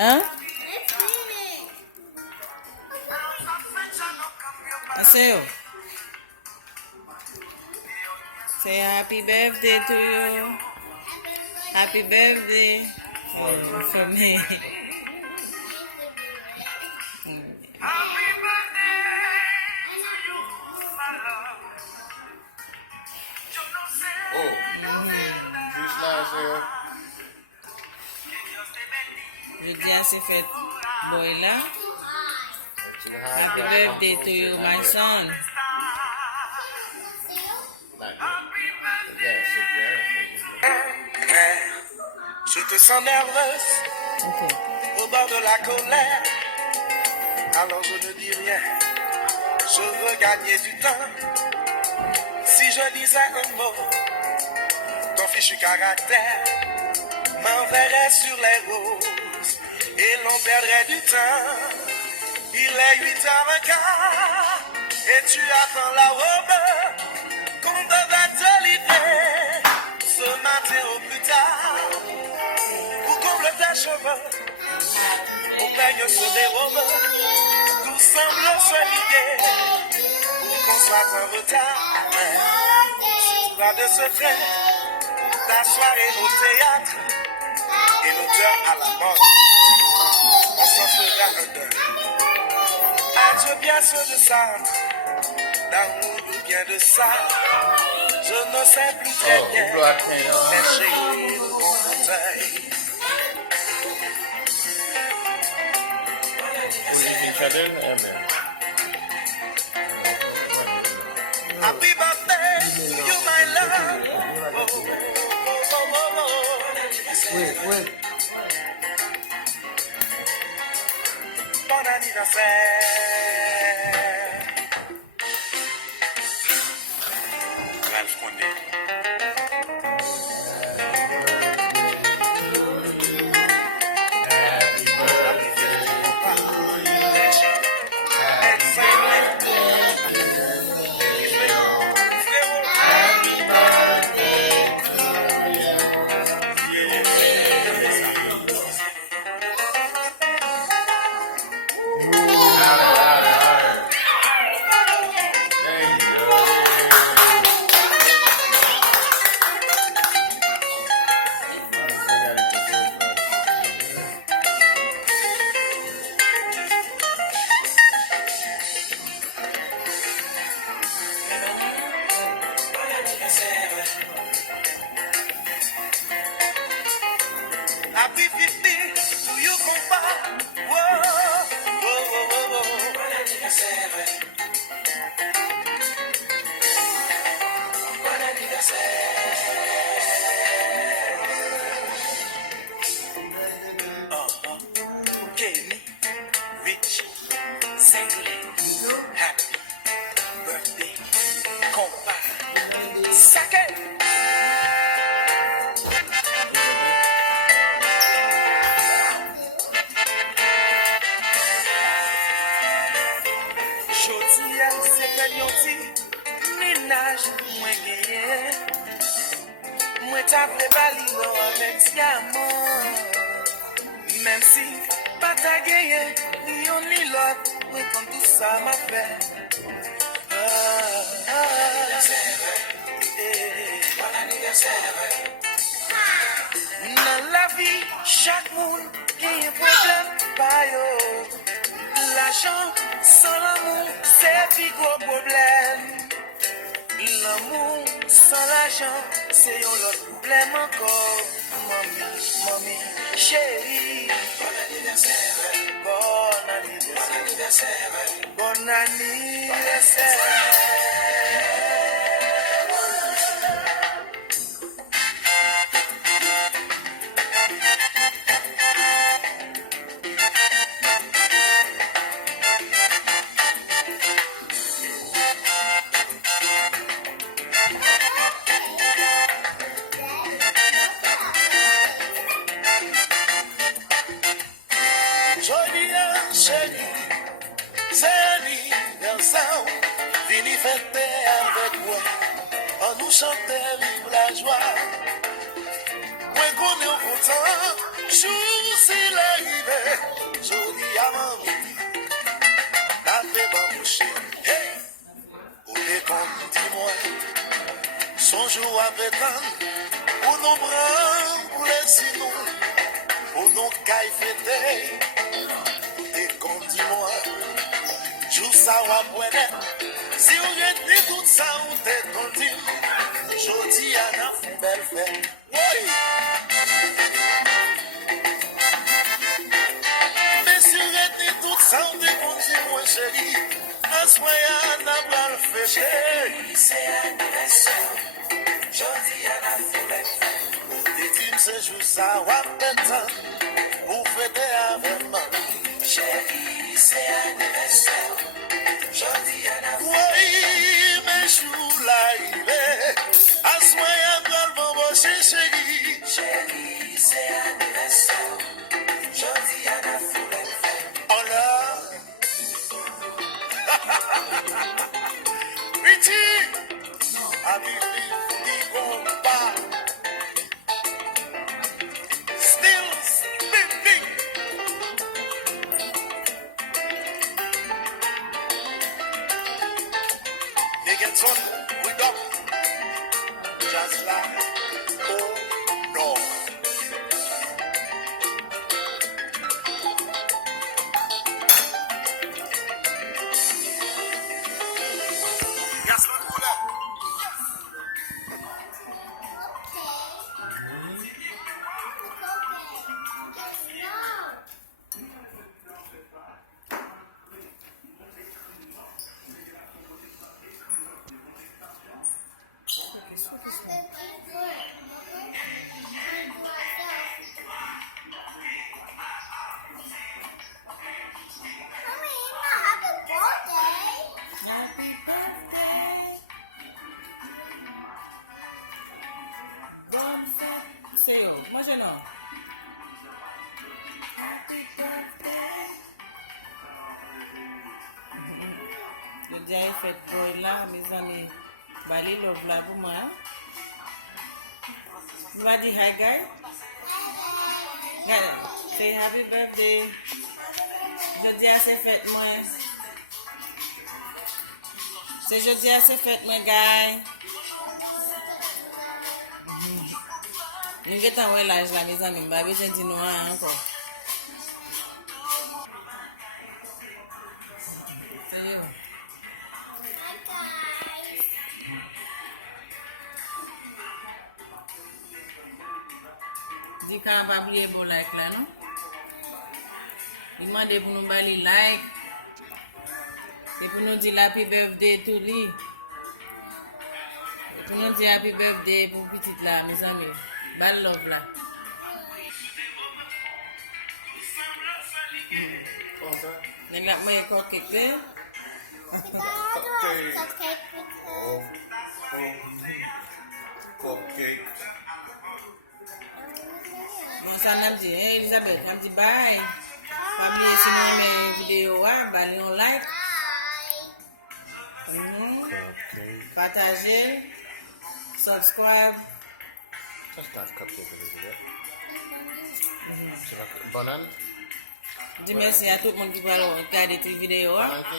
Hein? Aseo. Say happy birthday to you. Happy birthday from me. Je dis à ces fêtes, boy là. Happy birthday to you, my son. Je te sens nerveuse, au bord de la colère. Alors je ne dis rien, je veux gagner du temps. Si je disais un mot, ton fichu caractère m'enverrait sur les roses et l'on perdrait du temps. Il est 8h15 et tu attends la robe qu'on devait te livrer ce matin au plus tard. Pour combler tes cheveux, au peigne se dérobe, tout semble se liguer pour qu'on soit en retard. Si tu vas de ce train, ta soirée au théâtre et l'auteur à la mode, on s'en fera un deuil. Adieu bien ceux de ça, d'amour ou bien de ça, je ne sais plus très bien, mais j'ai le bon fauteuil. Happy birthday, you my love. Oh, oh, oh, oh, oh. Wait. Bon anniversaire. Ralph Condé. Happy 50 to you, compa. Whoa, whoa, whoa, whoa, whoa. Bon anniversaire. Bon anniversaire. Oh, Kenny, Rich, Singley, happy birthday, compa. Sake. Jodia, c'est que yon ti ménage moins gagné. Moi t'avais bali avec diamant. Même si pas ta gagné, ni on ni l'autre, moi quand tout ça m'a fait. Bon anniversaire. Dans la vie, chaque monde qui a un problème, pas yo. L'argent sans l'amour, c'est plus gros problème. L'amour sans l'argent, c'est un autre problème encore. Mamie, chérie. Bon anniversaire. Bon anniversaire. Bon anniversaire. C'est anniversaire, vini fêter avec moi, on nous chantait vive la joie. Moi qu'on est content, jour c'est l'arrivée, joli avant midi, la fait bamboucher, hey, ou des comptes, dis-moi, son jour à pétane, ou non brun, ou les sinon, ou non caille fêté, des comptes, dis-moi, jour ça ou à poinet, si on retenait tout ça, ou t'es content, jodi à la belle fête, oui. Tout ça, on déconseille, mon chéri. Un soir, on a bras le fêché. C'est anniversaire. Jodi, on a fait les fêtes. Pour des teams, ce jour, ça va péter. Pour fêter avec mamie. Chéri, c'est anniversaire. Jodi, on a fait. Oui, mes choux, là, il est. Un soir, on a le bonbon, chéri. Chéri, c'est anniversaire. Jodi, on a fait. Happy compa. Still spinning. Dickinson, we got just like oh no. Moi je non. Le dia est fait pour là, mes amis. Bali love là pour moi. You want to hi guys? Say happy birthday. Jeudi à c'est fête moi. C'est jeudi à c'est fête moi guys. Nous avons un l'âge là, mes amis. Babi, j'ai dit nous encore. Dis qu'on va oublier vos likes là, non? Demandez pour nous bali like. Et pour nous dire happy birthday to lui. Pour nous dire happy birthday pour petite là, mes amis. Bal love là. Nên là mày có kịch đấy. Bon, ça n'a dit, Elisabeth, on dit bye. Pas oublier si vous aimez la vidéo, bah, on like. Partagez, subscribe. Ça, c'est un copier de la vidéo. C'est la banane. Dis merci à tout le monde qui va regarder cette vidéo.